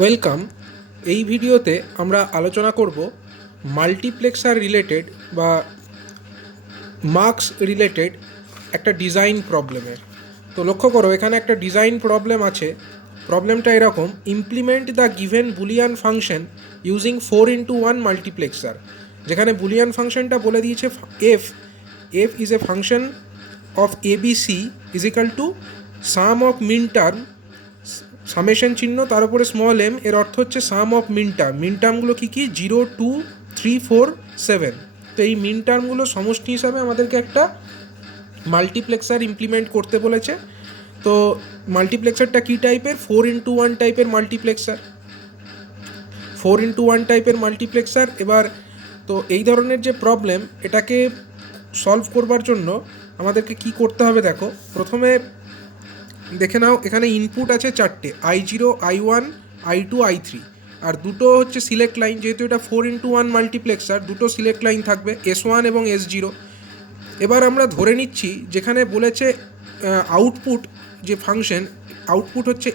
Welcome. এই ভিডিওতে আমরা আলোচনা করব মাল্টিপ্লেক্সার রিলেটেড বা মার্কস রিলেটেড একটা ডিজাইন প্রবলেমের। তো লক্ষ্য করো, এখানে একটা ডিজাইন প্রবলেম আছে। প্রবলেমটা এরকম: implement the given Boolean function using 4x1 multiplexer. যেখানে বুলিয়ান ফাংশনটা বলে দিয়েছে F F is a function of ABC is equal to sum of min term, summation চিহ্ন তার উপরে স্মল এম, এর অর্থ হচ্ছে সাম অফ মিন টার্ম। মিন টার্মগুলো কী কী? 0, 2, 3, 4, 7। তো এই মিন টার্মগুলো সমষ্টি হিসাবে আমাদেরকে একটা মাল্টিপ্লেক্সার ইমপ্লিমেন্ট করতে বলেছে। তো মাল্টিপ্লেক্সারটা কী টাইপের? 4x1 টাইপের মাল্টিপ্লেক্সার। 4x1 টাইপের মাল্টিপ্লেক্সার। এবার তো এই ধরনের যে প্রবলেম, এটাকে সলভ করবার জন্য আমাদেরকে কি করতে হবে দেখো। প্রথমে দেখে নাও, এখানে ইনপুট আছে চারটে: I0, I1, I2, I3। আর দুটো হচ্ছে সিলেক্ট লাইন। যেহেতু এটা 4x1 মাল্টিপ্লেক্সার, দুটো সিলেক্ট লাইন থাকবে, S1 এবং S0। এবার আমরা ধরে নিচ্ছি, যেখানে বলেছে আউটপুট যে ফাংশন, আউটপুট হচ্ছে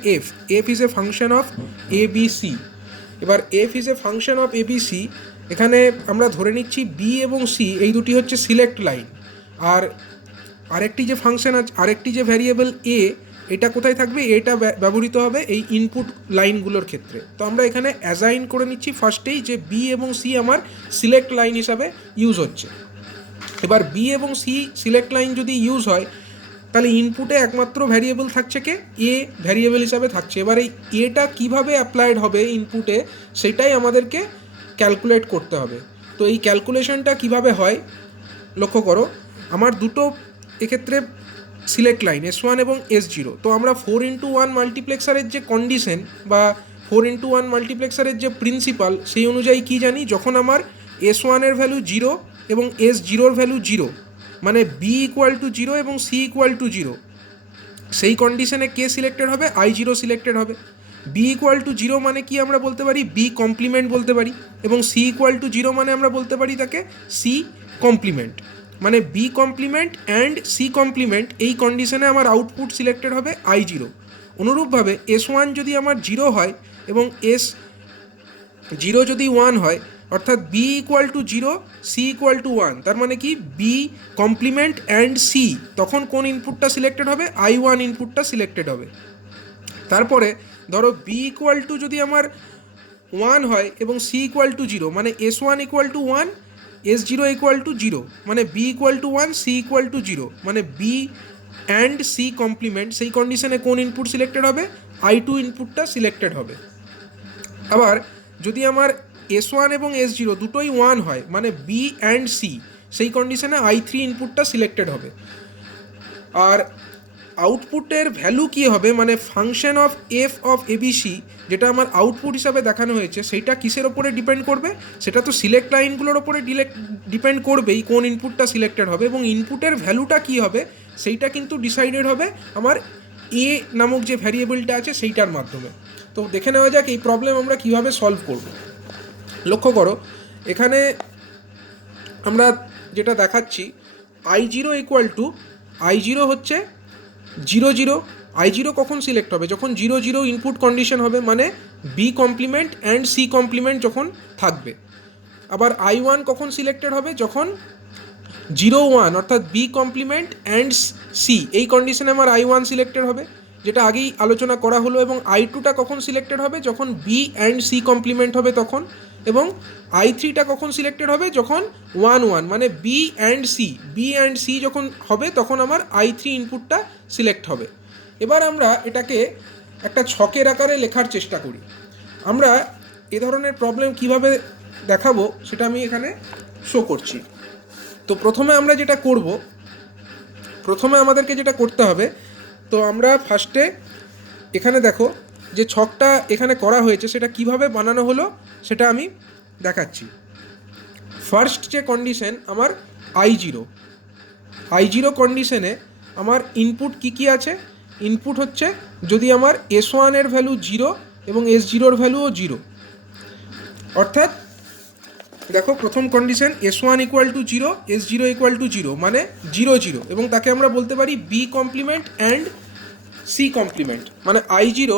F is a function of ABC। এবার F is a function of ABC, এখানে আমরা ধরে নিচ্ছি বি এবং সি এই দুটি হচ্ছে সিলেক্ট লাইন। আর আরেকটি যে ফাংশন আছে, আরেকটি যে ভ্যারিয়েবল এ, এটা কোথায় থাকবে? এটা ব্যবহৃত হবে এই ইনপুট লাইনগুলোর ক্ষেত্রে। তো আমরা এখানে অ্যাসাইন করে নিচ্ছি ফার্স্টেই যে বি এবং সি আমার সিলেক্ট লাইন হিসাবে ইউজ হচ্ছে। এবার বি এবং সি সিলেক্ট লাইন যদি ইউজ হয়, তাহলে ইনপুটে একমাত্র ভ্যারিয়েবল থাকছে কে? এ ভ্যারিয়েবল হিসাবে থাকছে। এবার এই এটা কীভাবে অ্যাপ্লাইড হবে ইনপুটে, সেটাই আমাদেরকে ক্যালকুলেট করতে হবে। তো এই ক্যালকুলেশনটা কিভাবে হয় লক্ষ্য করো। আমার দুটো এক্ষেত্রে সিলেক্ট লাইন S1 এবং S0। তো আমরা 4x1 মাল্টিপ্লেক্সারের যে কন্ডিশন বা 4x1 মাল্টিপ্লেক্সারের যে প্রিন্সিপাল, সেই অনুযায়ী কি জানি, যখন আমার S1 এর ভ্যালু 0 এবং S0 ভ্যালু 0, মানে B ইকুয়াল টু 0 এবং C ইকুয়াল টু 0, সেই কন্ডিশনে কে সিলেক্টেড হবে? I0 সিলেক্টেড হবে। B ইকুয়াল টু 0 মানে কি আমরা বলতে পারি? B কমপ্লিমেন্ট বলতে পারি। এবং C ইকুয়াল টু 0 মানে আমরা বলতে পারি তাকে C কমপ্লিমেন্ট। মানে B complement and C complement, এই কন্ডিশনে আমার আউটপুট সিলেক্টেড হবে I0। অনুরূপভাবে S1 যদি আমার 0 হয় এবং S0 যদি 1 হয়, অর্থাৎ B equal to 0, C equal to 1, তার মানে কি B কমপ্লিমেন্ট অ্যান্ড C, তখন কোন ইনপুটটা সিলেক্টেড হবে? I1 ইনপুটটা সিলেক্টেড হবে। তারপরে ধরো B ইকুয়াল টু যদি আমার 1 হয় এবং C ইকুয়াল টু 0, মানে S1 equal to 1, S0 equal two 0, মানে B equal to 1, C equal to 0, মানে B অ্যান্ড C কমপ্লিমেন্ট, সেই কন্ডিশনে কোন ইনপুট সিলেক্টেড হবে? I2 ইনপুটটা সিলেক্টেড হবে। আবার যদি আমার S1 এবং S0 দুটোই 1 হয়, মানে B অ্যান্ড C, সেই কন্ডিশনে I3 ইনপুটটা সিলেক্টেড হবে। আর আউটপুটের ভ্যালু কী হবে? মানে function of F of ABC, যেটা আমার আউটপুট হিসাবে দেখানো হয়েছে, সেইটা কিসের ওপরে ডিপেন্ড করবে? সেটা তো সিলেক্ট লাইনগুলোর ওপরে ডিপেন্ড করবেই কোন ইনপুটটা সিলেক্টেড হবে। এবং ইনপুটের ভ্যালুটা কী হবে সেইটা কিন্তু ডিসাইডেড হবে আমার এ নামক যে ভ্যারিয়েবলটা আছে সেইটার মাধ্যমে। তো দেখে নেওয়া যাক এই প্রবলেম আমরা কীভাবে সলভ করব। লক্ষ্য করো, এখানে আমরা যেটা দেখাচ্ছি, I0 ইকুয়াল টু, I0 হচ্ছে 0, 0। I0 কখন সিলেক্ট হবে? যখন 0, 0 ইনপুট কন্ডিশন হবে, মানে B complement and C complement যখন থাকবে। আবার I1 কখন সিলেক্টেড হবে? যখন 0, 1, অর্থাৎ B কমপ্লিমেন্ট অ্যান্ড C, এই কন্ডিশনে আমার I1 সিলেক্টেড হবে, যেটা আগেই আলোচনা করা হলো। এবং I2টা কখন সিলেক্টেড হবে? যখন B অ্যান্ড C কমপ্লিমেন্ট হবে তখন। এবং I3টা কখন সিলেক্টেড হবে? যখন 1, 1, মানে B অ্যান্ড C যখন হবে তখন আমার I3 ইনপুটটা সিলেক্ট হবে। এবার আমরা এটাকে একটা ছকের আকারে লেখার চেষ্টা করি। আমরা এ ধরনের প্রবলেম কিভাবে দেখাবো সেটা আমি এখানে শো করছি। তো প্রথমে আমরা যেটা করব, প্রথমে আমাদেরকে যেটা করতে হবে, তো আমরা ফার্স্টে এখানে দেখো যে ছকটা এখানে করা হয়েছে সেটা কিভাবে বানানো হলো সেটা আমি দেখাচ্ছি। ফার্স্ট যে কন্ডিশন আমার I0 কন্ডিশনে আমার ইনপুট কি আছে? ইনপুট হচ্ছে যদি আমার S1 এর ভ্যালু 0 এবং S0 এর ভ্যালুও 0, অর্থাৎ দেখো প্রথম condition S1 equal two 0, S0 equal two 0, মানে 0, 0, এবং তাকে আমরা বলতে পারি B complement and C complement. মানে I0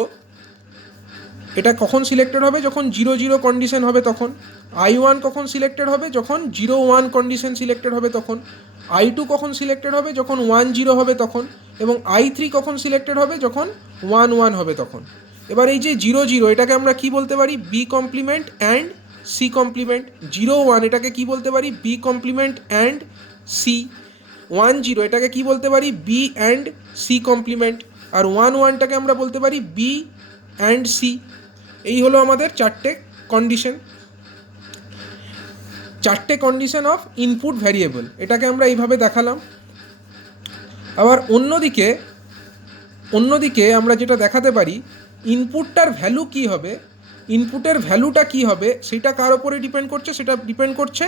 এটা কখন সিলেক্টেড হবে? যখন 0 0 কন্ডিশন হবে তখন। I1 কখন সিলেক্টেড হবে? যখন 0 1 কন্ডিশন সিলেক্টেড হবে তখন। I2 কখন সিলেক্টেড হবে? যখন 1 0 হবে তখন। এবং I3 কখন সিলেক্টেড হবে? যখন 1 1 হবে তখন। এবার এই যে 0 0 এটাকে আমরা কি বলতে পারি? B complement and C complement. 0 1 এটাকে কি বলতে পারি? B complement and C. 1 0 এটাকে কি বলতে পারি? B and C complement. আর 1 1টাকে আমরা বলতে পারি বি অ্যান্ড সি। এই হলো আমাদের কন্ডিশন, 4টে কন্ডিশন অফ ইনপুট ভ্যারিয়েবল। এটাকে আমরা এইভাবে দেখালাম। আবার অন্যদিকে আমরা যেটা দেখাতে পারি, ইনপুটটার ভ্যালু কি হবে, ইনপুটের ভ্যালুটা কি হবে সেটা কার ওপরে ডিপেন্ড করছে? সেটা ডিপেন্ড করছে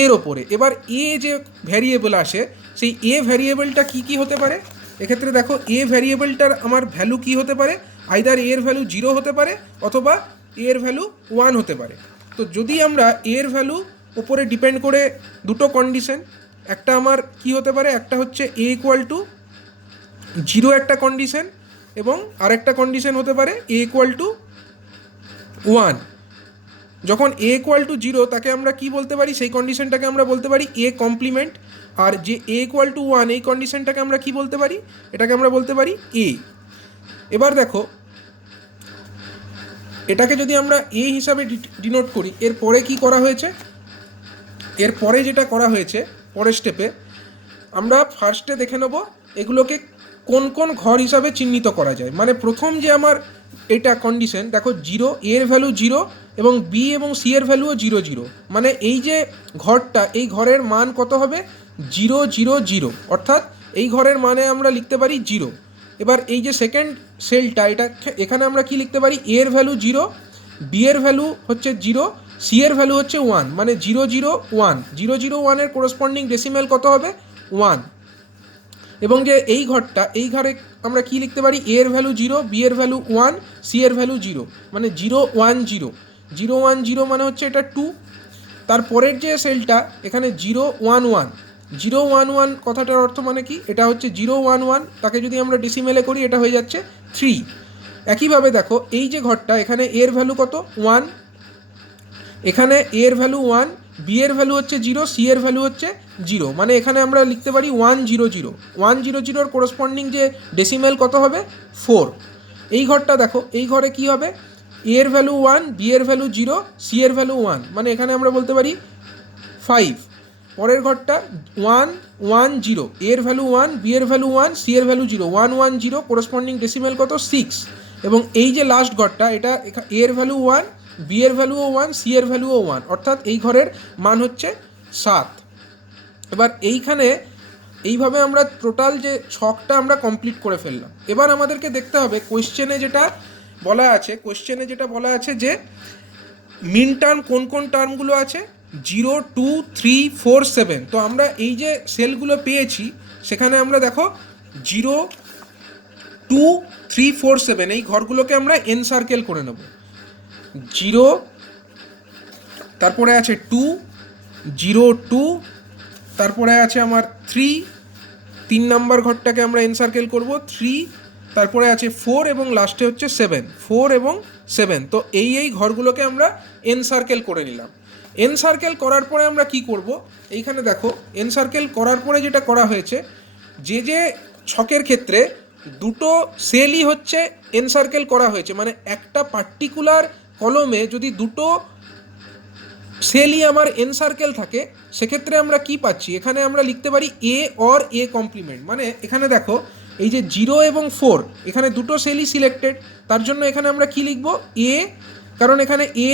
এর ওপরে। এবার এ যে ভ্যারিয়েবল আসে, সেই এ ভ্যারিয়েবলটা কি হতে পারে? এক্ষেত্রে দেখো, এ ভ্যারিয়েবলটার আমার ভ্যালু কি হতে পারে? আইদার এর ভ্যালু 0 হতে পারে অথবা এর ভ্যালু 1 হতে পারে। তো যদি আমরা এর ভ্যালু ওপরে ডিপেন্ড করে দুটো কন্ডিশন, একটা আমার কি হতে পারে? একটা হচ্ছে এ ইকুয়াল টু 0 একটা কন্ডিশন, এবং আরেকটা কন্ডিশন হতে পারে এ ইকুয়াল টু 1। যখন এ ইকুয়াল টু 0 তাকে আমরা কি বলতে পারি? সেই কন্ডিশনটাকে আমরা বলতে পারি এ কমপ্লিমেন্ট। আর যে এ ইকুয়াল টু 1 এই কন্ডিশনটাকে আমরা কি বলতে পারি? এটাকে আমরা বলতে পারি এ। এবার দেখো, এটাকে যদি আমরা এ হিসাবে ডিনোট করি, এরপরে কি করা হয়েছে? এরপরে যেটা করা হয়েছে পরের স্টেপে, আমরা ফার্স্টে দেখে নেব এগুলোকে কোন কোন ঘর হিসাবে চিহ্নিত করা যায়। মানে প্রথম যে আমার এটা কন্ডিশন, দেখো 0, এর ভ্যালু 0 এবং বি এবং সি এর ভ্যালুও 0 0। মানে এই যে ঘরটা, এই ঘরের মান কত হবে? 0 0 0, অর্থাৎ এই ঘরের মানে আমরা লিখতে পারি 0। এবার এই যে সেকেন্ড সেলটা, এটা এখানে আমরা কি লিখতে পারি? এর ভ্যালু 0, বি এর ভ্যালু হচ্ছে 0, সি এর ভ্যালু হচ্ছে 1, মানে 0 0 1। 0 0 1 এর কোরসপন্ডিং ডেসিমেল কত হবে? 1। এবং যে এই ঘরটা, এই ঘরে আমরা কি লিখতে পারি? এর ভ্যালু 0, বি এর ভ্যালু 1, সি এর ভ্যালু 0, মানে 0 1 0। 0 1 0 মানে হচ্ছে এটা 2। তারপরের যে সেলটা, এখানে 0 1 1। 0 1 1 কথাটার অর্থ মানে কি? এটা হচ্ছে 0 1 1, তাকে যদি আমরা ডেসিমেলে করি এটা হয়ে যাচ্ছে 3। একইভাবে দেখো, এই যে ঘরটা, এখানে এর ভ্যালু কত? 1, এখানে এর ভ্যালু 1, বি এর ভ্যালু হচ্ছে 0, সি এর ভ্যালু হচ্ছে 0, মানে এখানে আমরা লিখতে পারি 1 0 0। 1 0 0 এর কোরসপন্ডিং যে ডেসিমেল কত হবে? 4। এই ঘরটা দেখো, এই ঘরে কি হবে? এর ভ্যালু 1, বি এর ভ্যালু 0, সি এর ভ্যালু 1, মানে এখানে আমরা বলতে পারি 5। পরের ঘরটা 1 1 0, এর ভ্যালু 1, বি এর ভ্যালু 1, সি এর ভ্যালু 0, 1 1 0, কোরসপন্ডিং ডেসিমেল কত? 6। এবং এই যে লাস্ট ঘরটা, এটা এর ভ্যালু 1, বি এর ভ্যালুও 1, সি এর ভ্যালুও 1, অর্থাৎ এই ঘরের মান হচ্ছে 7। এবার এইভাবে আমরা টোটাল যে ছকটা আমরা কমপ্লিট করে ফেললাম। এবার আমাদেরকে দেখতে হবে কোয়েশ্চেনে যেটা বলা আছে যে মিন টার্ম কোন কোন টার্মগুলো আছে? 0 2 3 4 7। তো আমরা এই যে সেলগুলো পেয়েছি, সেখানে আমরা দেখো 0 2 3 4 7 এই ঘরগুলোকে আমরা এন সার্কেল করে নেব। 0, তারপরে আছে 2 0 2, তারপরে আছে আমার 3 নাম্বার ঘরটাকে আমরা এন সার্কেল করব 3, তারপরে আছে 4 এবং লাস্টে হচ্ছে 7, 4 এবং 7। তো এই ঘরগুলোকে আমরা এন সার্কেল করে নিলাম। এন সার্কেল করার পরে আমরা কি করব? এইখানে দেখো, এন সার্কেল করার পরে যেটা করা হয়েছে, যে ছকের ক্ষেত্রে দুটো সেলই হচ্ছে এন সার্কেল করা হয়েছে, মানে একটা পার্টিকুলার কলমে যদি দুটো সেলই আমার এন সার্কেল থাকে, সেক্ষেত্রে আমরা কি পাচ্ছি? এখানে আমরা লিখতে পারি এ অর এ কমপ্লিমেন্ট। মানে এখানে দেখো, এই যে 0 এবং 4, এখানে দুটো সেলই সিলেক্টেড, তার জন্য এখানে আমরা কি লিখব? এ, কারণ এখানে এ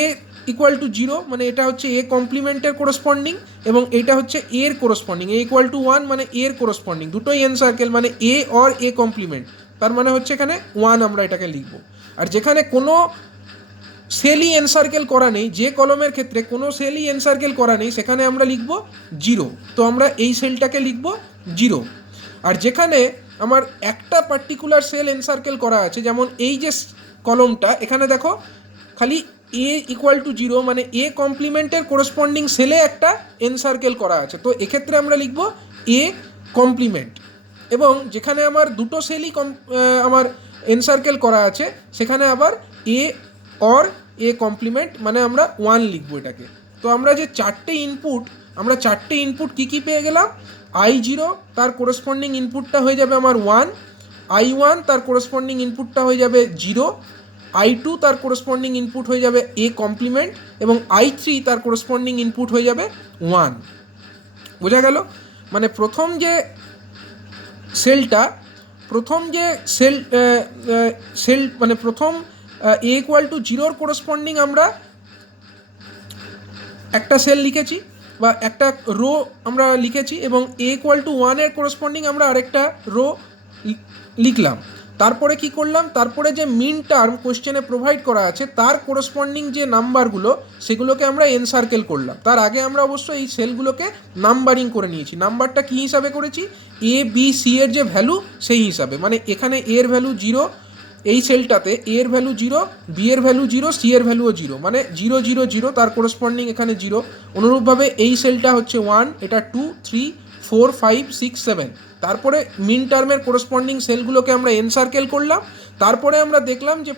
ইকুয়াল টু 0, মানে এটা হচ্ছে এ কমপ্লিমেন্টের কোরসপন্ডিং, এবং এটা হচ্ছে এর কোরসপন্ডিং। এ ইকুয়াল টু 1 মানে এর কোরসপন্ডিং, দুটোই এন সার্কেল, মানে এ অর এ কমপ্লিমেন্ট, তার মানে হচ্ছে এখানে 1 আমরা এটাকে লিখব। আর যেখানে কোনো সেলই এন সার্কেল করা নেই, যে কলমের ক্ষেত্রে কোনো সেলই এন সার্কেল করা নেই, সেখানে আমরা লিখব 0। তো আমরা এই সেলটাকে লিখব 0। আর যেখানে আমার একটা পার্টিকুলার সেল এন সার্কেল করা আছে, যেমন এই যে কলমটা, এখানে দেখো খালি এ ইকুয়াল টু 0, মানে এ কমপ্লিমেন্টের কোরসপন্ডিং সেলে একটা এন সার্কেল করা আছে, তো এক্ষেত্রে আমরা লিখব এ কমপ্লিমেন্ট। এবং যেখানে আমার দুটো সেলই আমার এন সার্কেল করা আছে, সেখানে আবার এ অর এ কমপ্লিমেন্ট, মানে আমরা 1 লিখবো এটাকে। তো আমরা যে চারটে ইনপুট কী পেয়ে গেলাম, I0 তার কোরেসপন্ডিং ইনপুটটা হয়ে যাবে আমার 1, I1 তার কোরেসপন্ডিং ইনপুটটা হয়ে যাবে 0, I2 তার কোরেসপন্ডিং ইনপুট হয়ে যাবে এ কমপ্লিমেন্ট, এবং I3 তার কোরেসপন্ডিং ইনপুট হয়ে যাবে 1। বোঝা গেল? মানে প্রথম যে সেল মানে প্রথম এ ইকুয়াল টু 0 কোরেসপন্ডিং আমরা একটা সেল লিখেছি বা একটা রো আমরা লিখেছি, এবং এ ইকুয়াল টু 1 কোরেসপন্ডিং আমরা আরেকটা রো লিখলাম। তারপরে কি করলাম, তারপরে যে মিন টার্ম কোশ্চেনে প্রোভাইড করা আছে তার কোরেসপন্ডিং যে নাম্বারগুলো সেগুলোকে আমরা এনসার্কেল করলাম। তার আগে আমরা অবশ্য এই সেলগুলোকে নাম্বারিং করে নিয়েছি। নাম্বারটা কী হিসাবে করেছি, এ বি সি এর যে ভ্যালু সেই হিসাবে, মানে এখানে এর ভ্যালু 0, এই সেলটাতে এর ভ্যালু 0, বি এর ভ্যালু 0, সি এর ভ্যালুও 0, মানে 0 0 0 তার কোরেসপন্ডিং এখানে 0। অনুরূপভাবে এই সেলটা হচ্ছে 1, এটা 2 3 4 5 6 7। তারপরে মিন টার্মের কোরেসপন্ডিং সেলগুলোকে আমরা এনসার্কেল করলাম। তারপরে আমরা দেখলাম যে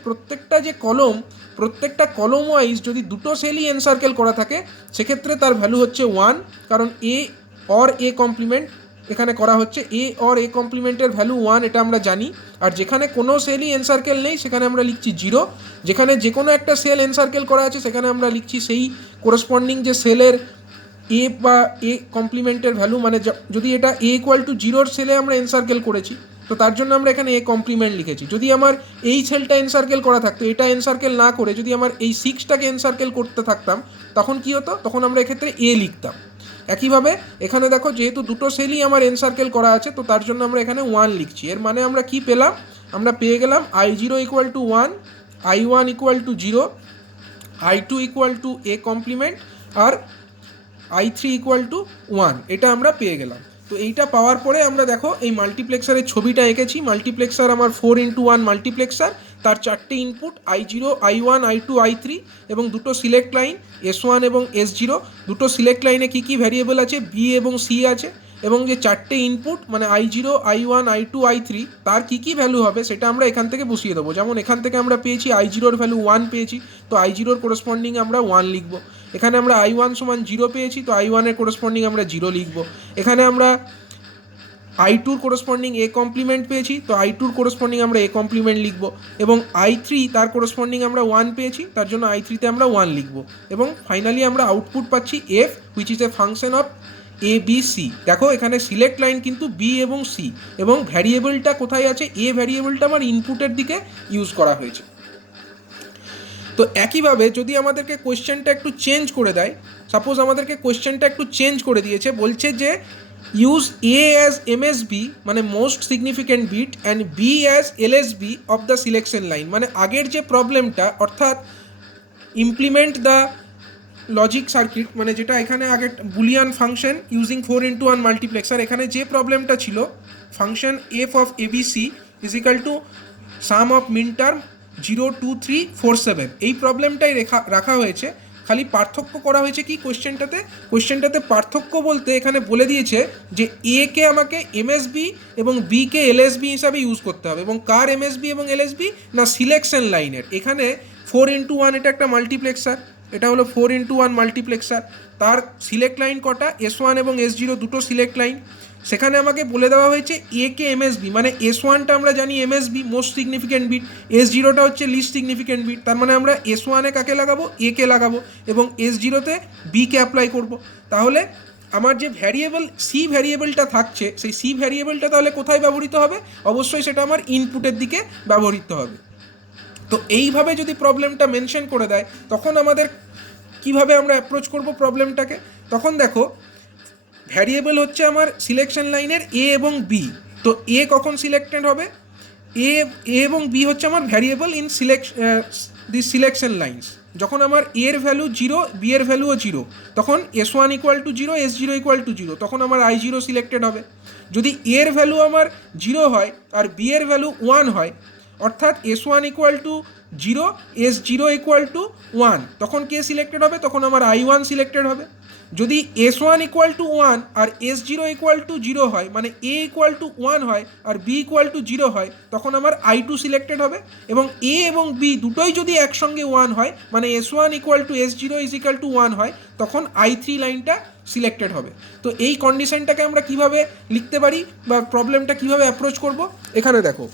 প্রত্যেকটা কলম ওয়াইজ যদি দুটো সেলই এনসার্কেল করা থাকে সেক্ষেত্রে তার ভ্যালু হচ্ছে 1, কারণ এ অর এ কমপ্লিমেন্ট এখানে করা হচ্ছে, এ অর এ কমপ্লিমেন্টের ভ্যালু 1, এটা আমরা জানি। আর যেখানে কোনো সেলই এনসার্কেল নেই সেখানে আমরা লিখছি 0। যেখানে যে কোনো একটা সেল এনসার্কেল করা আছে সেখানে আমরা লিখছি সেই কোরেসপন্ডিং যে সেলের এ বা এ কমপ্লিমেন্টের ভ্যালু, মানে যদি এটা এ ইকুয়াল টু 0 সেলে আমরা এনসার্কেল করেছি তো তার জন্য আমরা এখানে এ কমপ্লিমেন্ট লিখেছি। যদি আমার এই সেলটা এনসার্কেল করা থাকতো, এটা এনসার্কেল না করে যদি আমার এই 6টাকে এনসার্কেল করতে থাকতাম তখন কি হতো, তখন আমরা এক্ষেত্রে এ লিখতাম। একইভাবে এখানে দেখো যেহেতু দুটো সেলই আমার এনসার্কেল করা আছে তো তার জন্য আমরা এখানে 1 লিখছি। এর মানে আমরা কি পেলাম, আমরা পেয়ে গেলাম I0 equal to 1, I1 equal two 0, I2 equal to A complement, আর I3 ইকুয়াল টু 1, এটা আমরা পেয়ে গেলাম। তো এইটা পাওয়ার পরে আমরা দেখো এই মাল্টিপ্লেক্সারের ছবিটা এঁকেছি। মাল্টিপ্লেক্সার আমার 4x1 মাল্টিপ্লেক্সার, তার চারটে input I0 I1 I2 I3 এবং দুটো সিলেক্ট লাইন S1 এবং S0। দুটো সিলেক্ট লাইনে কী কী ভ্যারিয়েবল আছে, বি এবং সি আছে, এবং যে চারটে ইনপুট মানে I0 I1 I2 I3 তার কী কী ভ্যালু হবে সেটা আমরা এখান থেকে বসিয়ে দেবো। যেমন এখান থেকে আমরা পেয়েছি I0 ভ্যালু 1 পেয়েছি, তো I0 কোরেসপন্ডিং আমরা 1 লিখব। এখানে আমরা I1 সমান 0 পেয়েছি, তো I1 কোরেসপন্ডিং আমরা 0 লিখব। এখানে আমরা I2 কোরেসপন্ডিং এ কমপ্লিমেন্ট পেয়েছি, তো I2 কোরেসপন্ডিং আমরা এ কমপ্লিমেন্ট লিখব। এবং I3 তার কোরেসপন্ডিং আমরা 1 পেয়েছি, তার জন্য I3-তে আমরা 1 লিখব। এবং ফাইনালি আমরা আউটপুট পাচ্ছি F, which is a function of A B C. দেখো এখানে সিলেক্ট লাইন কিন্তু বি এবং সি, এবং ভ্যারিয়েবলটা কোথায় আছে, এ ভ্যারিয়েবলটা আমার ইনপুটের দিকে ইউজ করা হয়েছে। তো একইভাবে যদি আমাদেরকে কোয়েশ্চেনটা একটু চেঞ্জ করে দেয়, সাপোজ আমাদেরকে কোয়েশ্চেনটা একটু চেঞ্জ করে দিয়েছে, বলছে যে ইউজ এ অ্যাজ এমএসবি মানে most significant bit and B as LSB of the selection line. মানে আগের যে প্রবলেমটা, অর্থাৎ ইমপ্লিমেন্ট দ্য লজিক সার্কিট, মানে যেটা এখানে আগে Boolean function using 4x1 multiplexer, এখানে যে প্রবলেমটা ছিল function F of ABC is equal to sum of min term 0 2 3 4 7, এই প্রবলেমটাই রাখা হয়েছে। খালি পার্থক্য করা হয়েছে কি কোয়েশ্চেনটাতে পার্থক্য বলতে এখানে বলে দিয়েছে যে এ কে আমাকে এমএসবি এবং বি কে এলএসবি হিসাবে ইউজ করতে হবে, এবং কার এমএসবি এবং এলএসবি না সিলেকশন লাইনের। এখানে 4x1 এটা একটা মাল্টিপ্লেক্সার, এটা হলো 4x1 মাল্টিপ্লেক্সার, তার সিলেক্ট লাইন কটা, S1 এবং S0 দুটো সিলেক্ট লাইন। সেখানে আমাকে বলে দেওয়া হয়েছে এ কে এমএসবি, মানে S1টা আমরা জানি এমএসবি মোস্ট সিগনিফিক্যান্ট বিট, S0টা হচ্ছে লিস্ট সিগনিফিক্যান্ট বিট, তার মানে আমরা S1-এ কাকে লাগাবো, এ কে লাগাবো, এবং S0-তে বি কে অ্যাপ্লাই করব। তাহলে আমার যে ভ্যারিয়েবল সি ভ্যারিয়েবলটা থাকছে সেই সি ভ্যারিয়েবলটা তাহলে কোথায় ব্যবহৃত হবে, অবশ্যই সেটা আমার ইনপুটের দিকে ব্যবহৃত হবে। তো এইভাবে যদি প্রবলেমটা মেনশন করে দেয় তখন আমাদের কিভাবে আমরা অ্যাপ্রোচ করব প্রবলেমটাকে, তখন দেখো ভ্যারিয়েবল হচ্ছে আমার সিলেকশন লাইনের এ এবং বি। তো এ কখন সিলেক্টেড হবে, এ এবং বি হচ্ছে আমার variable in the selection lines. যখন আমার এর ভ্যালু 0 বি এর ভ্যালুও 0 তখন S1 equal two 0 S0 equal two 0, তখন আমার I0 সিলেক্টেড হবে। যদি এর ভ্যালু আমার 0 হয় আর বি এর ভ্যালু 1 হয়, অর্থাৎ S1 equal two 0 S0 equal to 1, তখন কে সিলেক্টেড হবে, তখন আমার I1 সিলেক্টেড হবে। যদি S1 ইকুয়াল টু 1 আর S0 ইকুয়াল টু 0 হয়, মানে A ইকুয়াল টু 1 হয় আর B ইকুয়াল টু 0 হয়, তখন আমার I2 সিলেক্টেড হবে। এবং A এবং B দুটোই যদি একসঙ্গে 1 হয়, মানে S1 equal two S0 is equal to 1 হয়, তখন I3 লাইনটা সিলেক্টেড হবে। তো এই কন্ডিশনটাকে আমরা কিভাবে লিখতে পারি বা প্রবলেমটা কিভাবে অ্যাপ্রোচ করব, এখানে দেখো,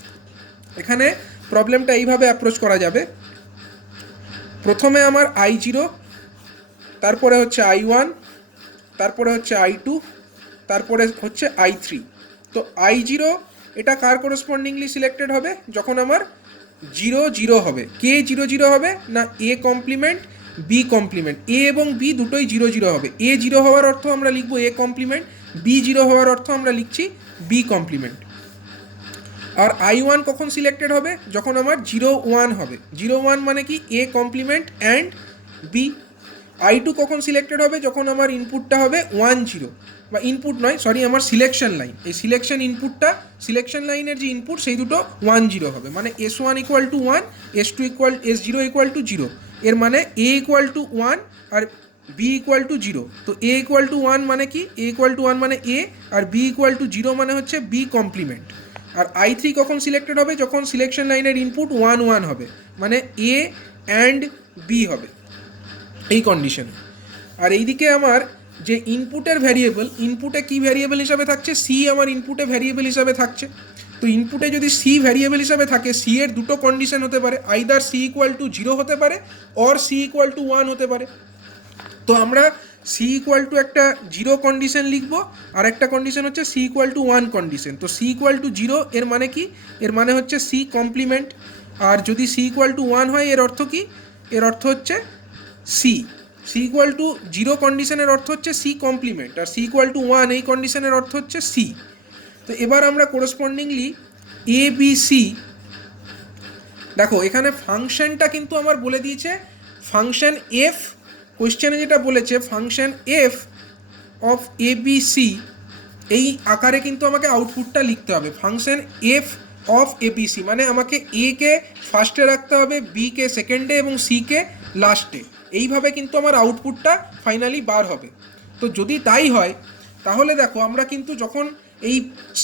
এখানে প্রবলেমটা এইভাবে অ্যাপ্রোচ করা যাবে। প্রথমে আমার I0, তারপরে হচ্ছে I1, তারপরে হচ্ছে I2, তারপরে হচ্ছে I3। তো I0 এটা কার করসপন্ডিংলি সিলেক্টেড হবে, যখন আমার 0 0 হবে। কে 0 0 হবে না, A complement B complement. A এবং B দুটোই 0 0 হবে। A 0 হওয়ার অর্থ আমরা লিখব A কমপ্লিমেন্ট, B 0 হওয়ার অর্থ আমরা লিখছি B কমপ্লিমেন্ট। আর I1 কখন সিলেক্টেড হবে, যখন আমার 0 1 হবে। 0 1 মানে কি, A complement and B। I2 কখন সিলেক্টেড হবে, যখন আমার ইনপুটটা হবে 1 0, বা ইনপুট নয়, সরি, আমার সিলেকশন লাইন, এই সিলেকশন ইনপুটটা, সিলেকশন লাইনের যে ইনপুট সেই দুটো 1 0 হবে। মানে S1 equal to 1, S2 equal, S0 equal two 0। এর মানে A ইকুয়াল টু 1 আর B ইকুয়াল টু 0। তো A ইকুয়াল টু 1 মানে কি, A ইকুয়াল টু 1 মানে A, আর B ইকুয়াল টু 0 মানে হচ্ছে B কমপ্লিমেন্ট। আর I3 কখন সিলেক্টেড হবে, যখন সিলেকশন লাইনের ইনপুট 1 1 হবে, মানে A অ্যান্ড B হবে এই কন্ডিশনে। আর এইদিকে আমার যে ইনপুটের ভ্যারিয়েবল, ইনপুটে কি ভ্যারিয়েবল হিসাবে থাকছে, সি আমার ইনপুটে ভ্যারিয়েবল হিসাবে থাকছে। তো ইনপুটে যদি সি ভ্যারিয়েবল হিসাবে থাকে, সি এর দুটো কন্ডিশন হতে পারে, আইদার সি ইকুয়াল টু 0 হতে পারে অর সি ইকুয়াল টু 1 হতে পারে। তো আমরা সি ইকুয়াল টু একটা 0 কন্ডিশন লিখবো, আর একটা কন্ডিশন হচ্ছে সি ইকুয়াল টু 1 কন্ডিশন। তো সি ইকুয়াল টু 0 এর মানে কি, এর মানে হচ্ছে সি কমপ্লিমেন্ট। আর যদি সি ইকুয়াল টু 1 হয়, এর অর্থ কি, এর অর্থ হচ্ছে সি ইকুয়াল টু 0 কন্ডিশনের অর্থ হচ্ছে সি কমপ্লিমেন্ট, আর সি ইকুয়াল টু 1 এই কন্ডিশনের অর্থ হচ্ছে সি। তো এবার আমরা কোরেসপন্ডিংলি এ বি সি, দেখো এখানে ফাংশনটা কিন্তু আমার বলে দিয়েছে ফাংশন এফ, কোয়েশ্চেনে যেটা বলেছে function F of A B C, এই আকারে কিন্তু আমাকে আউটপুটটা লিখতে হবে। Function F of A B C মানে আমাকে এ কে ফার্স্টে রাখতে হবে, বি কে সেকেন্ডে এবং সি কে লাস্টে। এইভাবে কিন্তু আমার আউটপুটটা ফাইনালি বার হবে। তো যদি তাই হয়, তাহলে দেখো আমরা কিন্তু যখন এই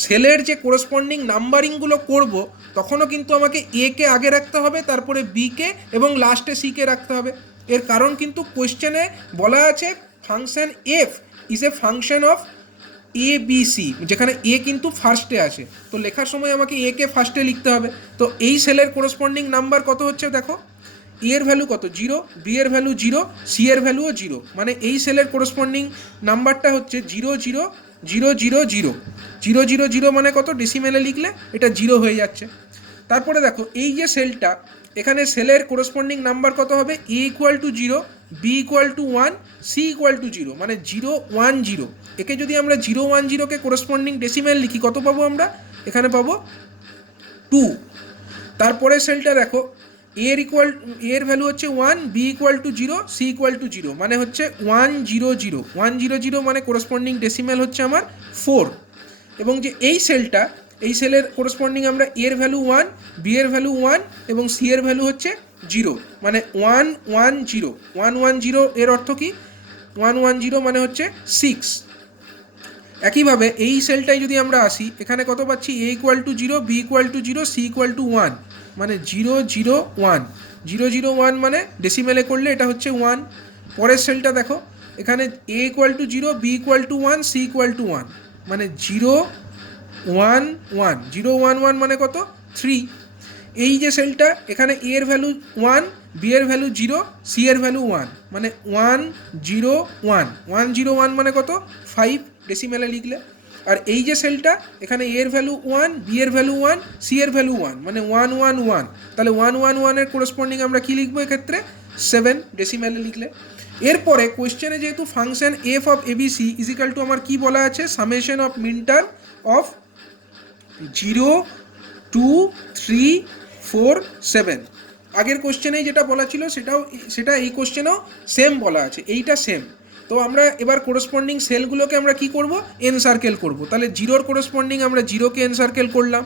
সেলের যে কোরেসপন্ডিং নাম্বারিংগুলো করব, তখনও কিন্তু আমাকে এ কে আগে রাখতে হবে, তারপরে বি কে এবং লাস্টে সি কে রাখতে হবে। এর কারণ কিন্তু কোয়েশ্চেনে বলা আছে function F is a function of A B C, যেখানে এ কিন্তু ফার্স্টে আছে। তো লেখার সময় আমাকে এ কে ফার্স্টে লিখতে হবে। তো এই সেলের কোরেসপন্ডিং নাম্বার কত হচ্ছে দেখো, এ এর ভ্যালু কত 0, বি এর ভ্যালু 0, সি এর ভ্যালুও 0। মানে এই সেলের কোরেসপন্ডিং নাম্বারটা হচ্ছে 0 0 0 0 0 0 0 0। মানে কত, ডেসিমেলে লিখলে এটা 0 হয়ে যাচ্ছে। তারপরে দেখো এই যে সেলটা, এখানে সেলের কোরেসপন্ডিং নাম্বার কত হবে, A equal two 0, B equal to 1, C equal two 0, মানে 0 1 0। একে যদি আমরা 0 1 0কে কোরেসপন্ডিং ডেসিমেল লিখি, কত পাবো আমরা, এখানে পাবো 2। তারপরে সেলটা দেখো, এর ভ্যালু হচ্ছে 1, B equal two 0, C equal two 0, মানে হচ্ছে 1 0 0 1 0 0, মানে কোরেসপন্ডিং ডেসিমেল হচ্ছে আমার 4। এবং যে এই সেলটা, এই সেলের কোরেসপন্ডিং আমরা এর ভ্যালু 1, বি এর ভ্যালু 1 এবং সি এর ভ্যালু হচ্ছে 0, মানে 1 1 0 1 1 0। এর অর্থ কি, 1 1 0 মানে হচ্ছে 6। একইভাবে এই সেলটাই যদি আমরা আসি, এখানে কত পাচ্ছি, A equal two 0, B equal two 0, C equal to 1, মানে 0 0 1 0 0 1, মানে ডেসিমেলে করলে এটা হচ্ছে 1। পরের সেলটা দেখো, এখানে A equal two 0, B equal to 1, C equal to 1, মানে 0 1 1 0 1 1, মানে কত 3। এই যে সেলটা, এখানে এ এর ভ্যালু 1, বি এর ভ্যালু 0, সি এর ভ্যালু 1, মানে 1 0 1 1 0 1, মানে কত 5 ডেসিমেলে লিখলে। আর এই যে সেলটা, এখানে এর ভ্যালু 1, বি এর ভ্যালু 1, সি এর ভ্যালু 1, মানে 1 1 1, তাহলে 1 1 1 এর কোরেসপন্ডিং আমরা কি লিখবো এক্ষেত্রে, 7 ডেসিমেলে লিখলে। এরপরে কোয়েশ্চেনে যেহেতু function F of ABC is equal two আমার কি বলা আছে, সামেশন অফ মিনটার্ম অফ 0 2 3 4 7। আগের কোয়েশ্চেনেই যেটা বলা ছিল সেটা এই কোয়েশ্চেনেও সেম বলা আছে, এইটা সেম। তো আমরা এবার কোরেসপন্ডিং সেলগুলোকে আমরা কি করব, এন সার্কেল করব। তাহলে 0-র কোরেসপন্ডিং আমরা 0কে এন সার্কেল করলাম,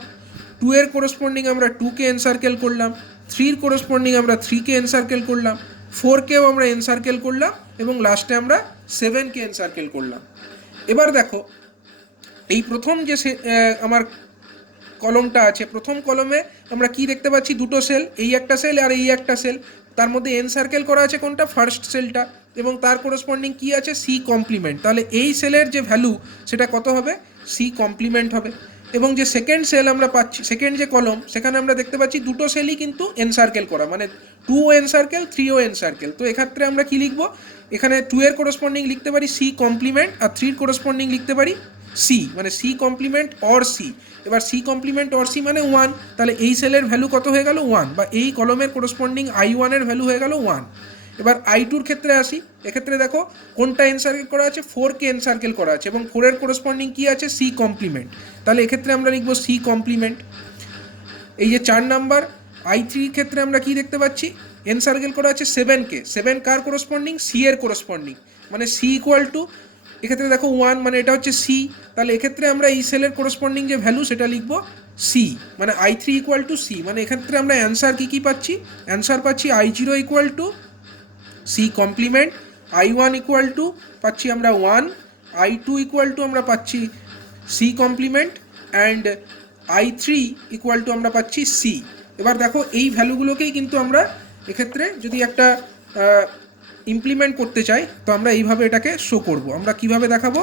2 এর কোরেসপন্ডিং আমরা 2কে এন সার্কেল করলাম, 3-র কোরেসপন্ডিং আমরা 3কে এন সার্কেল করলাম, 4কেও আমরা এনসার্কেল করলাম এবং লাস্টে আমরা 7কে এনসার্কেল করলাম। এবার দেখো এই প্রথম যে আমার কলমটা আছে, প্রথম কলমে আমরা কি দেখতে পাচ্ছি, দুটো সেল, এই একটা সেল আর এই একটা সেল, তার মধ্যে এনসার্কেল করা আছে কোনটা, ফার্স্ট সেলটা, এবং তার করেসপন্ডিং কি আছে, সি কমপ্লিমেন্ট। তাহলে এই সেলের যে ভ্যালু সেটা কত হবে, সি কমপ্লিমেন্ট হবে। এবং যে সেকেন্ড সেল আমরা পাচ্ছি, সেকেন্ড যে কলম, সেখানে আমরা দেখতে পাচ্ছি দুটো সেলই কিন্তু এনসার্কেল করা, মানে 2 এনসার্কেল 3ও এনসার্কেল। তো এক্ষেত্রে আমরা কি লিখবো, এখানে 2 এর করেসপন্ডিং লিখতে পারি সি কমপ্লিমেন্ট, আর 3 এর করেসপন্ডিং লিখতে পারি সি, মানে সি কমপ্লিমেন্ট অর সি। এবার সি কমপ্লিমেন্ট অর সি মানে 1, তাহলে এই সেলের ভ্যালু কত হয়ে গেল 1, বা এই কলমের করেসপন্ডিং I1 এর ভ্যালু হয়ে গেল 1। এবার I2 ক্ষেত্রে আসি, এক্ষেত্রে দেখো কোনটা এনসার্কেল করা আছে, 4কে এনসার্কেল করা আছে এবং 4 এর করেসপন্ডিং কি আছে, সি কমপ্লিমেন্ট। তাহলে এক্ষেত্রে আমরা লিখবো সি কমপ্লিমেন্ট। এই যে 4 নাম্বার I3 ক্ষেত্রে আমরা কি দেখতে পাচ্ছি, এনসার্কেল করা আছে 7কে, 7 কার করেসপন্ডিং, সি এর করেসপন্ডিং, মানে সি ইকুয়াল টু, এক্ষেত্রে দেখো 1, মানে এটা হচ্ছে সি। তাহলে এক্ষেত্রে আমরা এই সেলের করেসপন্ডিং যে ভ্যালু সেটা লিখবো সি, মানে I3 ইকুয়াল টু সি। মানে এক্ষেত্রে আমরা অ্যান্সার কী পাচ্ছি, অ্যান্সার পাচ্ছি I0 equal to C complement, I1 equal to পাচ্ছি আমরা 1, I2 ইকুয়াল টু আমরা পাচ্ছি C complement, and I3 equal to আমরা পাচ্ছি সি। এবার দেখো এই ভ্যালুগুলোকেই কিন্তু আমরা এক্ষেত্রে যদি একটা ইমপ্লিমেন্ট করতে চাই, তো আমরা এইভাবে এটাকে শো করব। আমরা কিভাবে দেখাবো,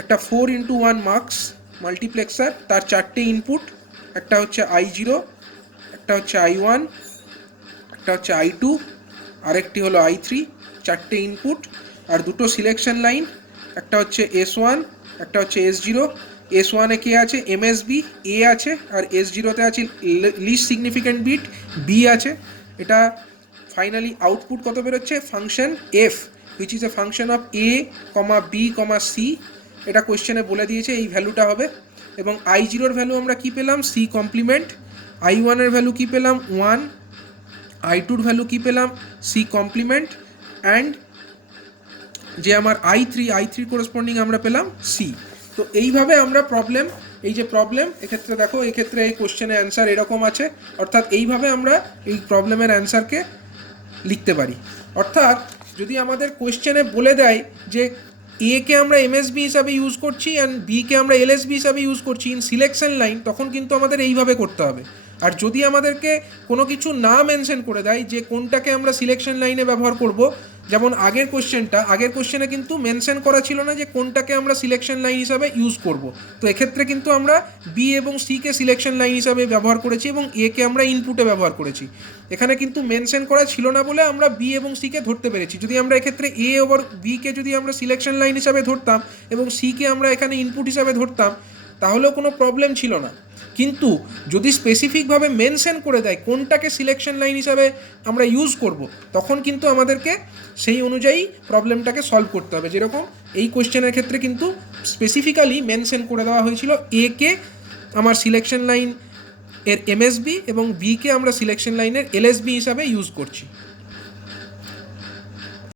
একটা 4x1 মার্কস মাল্টিপ্লেক্সার, তার 4টে ইনপুট, একটা হচ্ছে I0, একটা হচ্ছে I1, একটা হচ্ছে I2, আরেকটি হলো I3, 4টে ইনপুট আর দুটো সিলেকশন লাইন, একটা হচ্ছে S1, একটা হচ্ছে S0। S1-এ কে আছে, MSB, A আছে, আর S0-তে আছে লিস্ট সিগনিফিক্যান্ট বিট, B আছে। এটা ফাইনালি আউটপুট কত বেরোচ্ছে, function F, which is a function of A, B, C। এটা কোয়েশ্চেনে বলে দিয়েছে এই ভ্যালুটা হবে। এবং I0-এর ভ্যালু আমরা কি পেলাম, সি কমপ্লিমেন্ট, I1-এর ভ্যালু কি পেলাম 1, I2-র ভ্যালু কি পেলাম, সি কমপ্লিমেন্ট, অ্যান্ড যে আমার I3 করেসপন্ডিং আমরা পেলাম সি। তো এইভাবে আমরা প্রবলেম, এই যে প্রবলেম, এক্ষেত্রে দেখো এক্ষেত্রে এই কোশ্চেনের অ্যান্সার এরকম আছে, অর্থাৎ এইভাবে আমরা এই প্রবলেমের অ্যান্সারকে লিখতে পারি। অর্থাৎ যদি আমাদের কোশ্চেনে বলে দেয় যে একে আমরা এমএসবি হিসাবে ইউজ করছি অ্যান্ড বিকে আমরা এলএসবি হিসাবে ইউজ করছি ইন সিলেকশন লাইন, তখন কিন্তু আমাদের এইভাবে করতে হবে। আর যদি আমাদেরকে কোনো কিছু না মেনশন করে দেয় যে কোনটাকে আমরা সিলেকশন লাইনে ব্যবহার করব, যেমন আগের কোশ্চেনে কিন্তু মেনশন করা ছিল না যে কোনটাকে আমরা সিলেকশন লাইন হিসাবে ইউজ করব। তো এক্ষেত্রে কিন্তু আমরা বি এবং সিকে সিলেকশন লাইন হিসাবে ব্যবহার করেছি এবং একে আমরা ইনপুটে ব্যবহার করেছি। এখানে কিন্তু মেনশন করা ছিল না বলে আমরা বি এবং সিকে ধরতে পেরেছি। যদি আমরা এক্ষেত্রে এ ওভার বিকে যদি আমরা সিলেকশন লাইন হিসাবে ধরতাম এবং সিকে আমরা এখানে ইনপুট হিসাবে ধরতাম, তাহলেও কোনো প্রবলেম ছিল না। কিন্তু যদি স্পেসিফিকভাবে মেনশন করে দেয় কোনটাকে সিলেকশন লাইন হিসাবে আমরা ইউজ করব, তখন কিন্তু আমাদেরকে সেই অনুযায়ী প্রবলেমটাকে সলভ করতে হবে। যেরকম এই কোশ্চেনের ক্ষেত্রে কিন্তু স্পেসিফিক্যালি মেনশন করে দেওয়া হয়েছিল একে আমার সিলেকশন লাইন এর এমএসবি এবং বিকে আমরা সিলেকশন লাইনের এলএসবি হিসাবে ইউজ করছি।